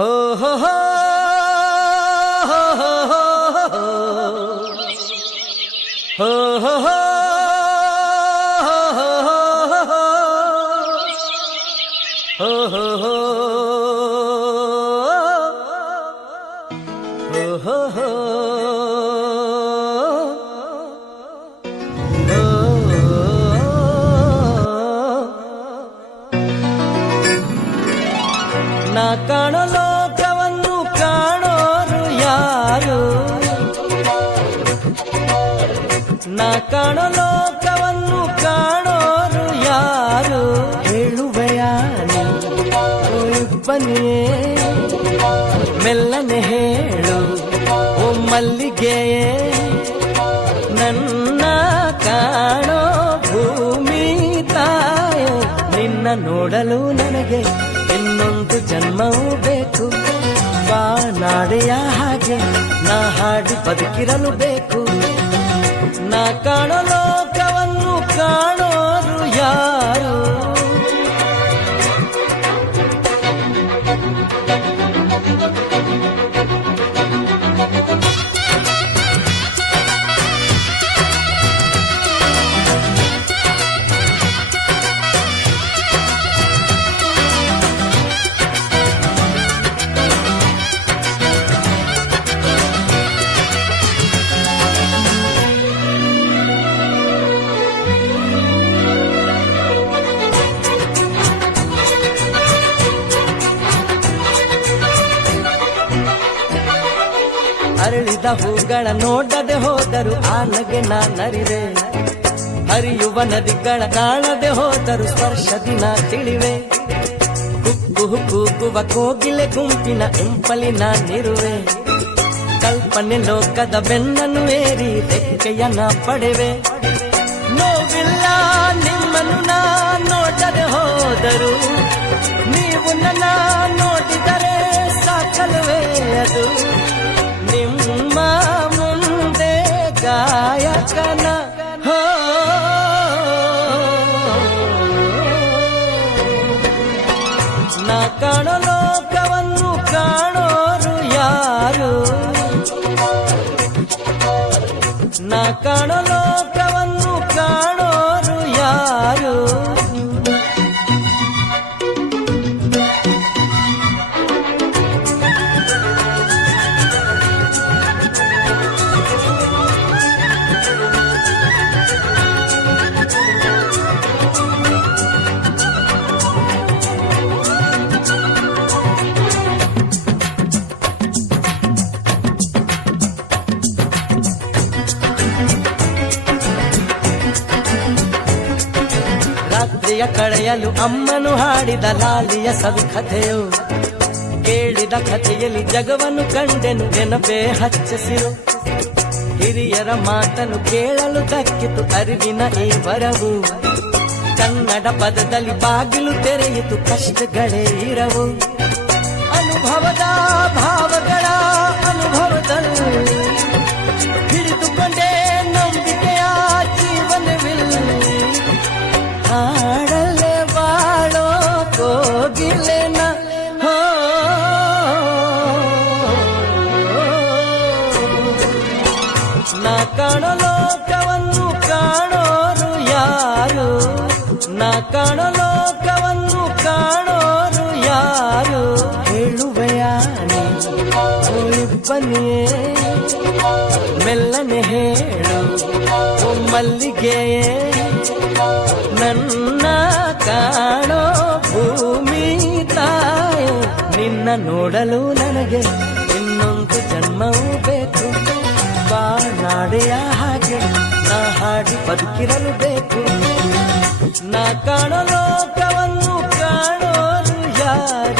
ಹೋ ಹೋ ಹೋ ಹೋ ಹೋ ಹೋ ಹೋ ನಾ ಕಾಣೋ ಲೋಕವನ್ನು ಕಾಣೋರು ಯಾರು, ನಾ ಕಾಣೋ ಲೋಕವನ್ನು ಕಾಣೋರು ಯಾರು, ಹೇಳುವೆಯ ಬನ್ನಿಯೇ ಮೆಲ್ಲನೆ ಹೇಳು ಓ ಮಲ್ಲಿಗೆಯೇ, ನನ್ನ ಕಾಣೋ ಭೂಮಿ ತಾಯೋ, ನಿನ್ನ ನೋಡಲು ನನಗೆ ಇನ್ನೊಂದು ಜನ್ಮವೂ ಬೇಕು, ಬಾ ನಾಡೆಯ ಹಾಗೆ ನಾ ಹಾಡಿ ಬದುಕಿರಲು ಬೇಕು, ನಾ ಕಾಣೋ ಲೋಕವನ್ನು ಕಾಣೋರು ಯಾರು. ಅರಳಿದ ಹೂಗಳ ನೋಡದೆ ಹೋದರು ಆ ನಗೆ ನಾನರಿವೆ, ಹರಿಯುವ ನದಿಗಳ ಕಾಣದೆ ಹೋದರು ಸ್ಪರ್ಶದಿ ನಾ ತಿಳಿವೆ, ಕುಕ್ಕು ಕೂಗುವ ಕೋಗಿಲೆ ಗುಂಪಿನ ಇಂಪಲಿ ನಾನಿರುವೆ, ಕಲ್ಪನೆ ಲೋಕದ ಬೆನ್ನನ್ನು ಏರಿ ರೆಕ್ಕೆಯ ನಾ ಪಡೆವೆ, ನೋವಿಲ್ಲ ನಿಮ್ಮನ್ನು ನಾ ನೋಡದೆ ಹೋದರು, ನೀವು ನನ್ನ ನೋಡಿದರೆ ಸಾಕಲ್ವೇ ಅದು, ನಿಮ್ಮ ಮುಂದೆ ಗಾಯಕನ ಹೋ, ನಾ ಕಾಣೋ ಲೋಕವನ್ನು ಕಾಣೋರು ಯಾರು, ನಾ ಕಾಣೋ ಲೋಕವನ್ನು ಕಾಣೋರು ಯಾರು. ರಾತ್ರಿಯ ಕಳೆಯಲು ಅಮ್ಮನು ಹಾಡಿದ ಲಾಲಿಯ ಸವಿಕಥೆಯು, ಕೇಳಿದ ಕಥೆಯಲ್ಲಿ ಜಗವನ್ನು ಕಂಡೆನು ನೆನಪೇ ಹಚ್ಚಿಸಿರು, ಹಿರಿಯರ ಮಾತನ್ನು ಕೇಳಲು ದಕ್ಕಿತು ಅರಿವಿನ ಈ ವರವು, ಕನ್ನಡ ಪದದಲ್ಲಿ ಬಾಗಿಲು ತೆರೆಯಿತು ಕಷ್ಟಗಳೇ ಇರವು, ಅನುಭವದ ಭಾವಗಳ ಅನುಭವದಲ್ಲಿ ಹಿಡಿದುಕೊಂಡೇ ನಂಬಿಕೆಯ ಜೀವನವಿಲ್ಲ, ಹಾಡಲ್ಲೇ ಬಾಳೋ ಕೋಗಿಲೆನ ಹೋ, ನಾ ಕಾಣೋ ಲೋಕವನ್ನು ಕಾಣೋರು ಯಾರು, ನಾ ಕಾಣೋ ಲೋಕವನ್ನು ಕಾಣೋರು ಯಾರು, ಹೇಳುವೆಯ ಬನ್ನಿಯೇ ಮೆಲ್ಲನೆ ಹೇಳು ಓ ಮಲ್ಲಿಗೆಯೇ, ನನ್ನ ಕಾಣೋ ಭೂಮಿ ತಾಯೋ, ನಿನ್ನ ನೋಡಲು ನನಗೆ ಇನ್ನೊಂದು ಜನ್ಮವೂ ಬೇಕು, ಬಾ ನಾಡೆಯ ಹಾಗೆ ನಾ ಹಾಡಿ ಬದುಕಿರಲು ಬೇಕು, ನಾ ಕಾಣೋ ಲೋಕವನ್ನು ಕಾಣೋರು ಯಾರು.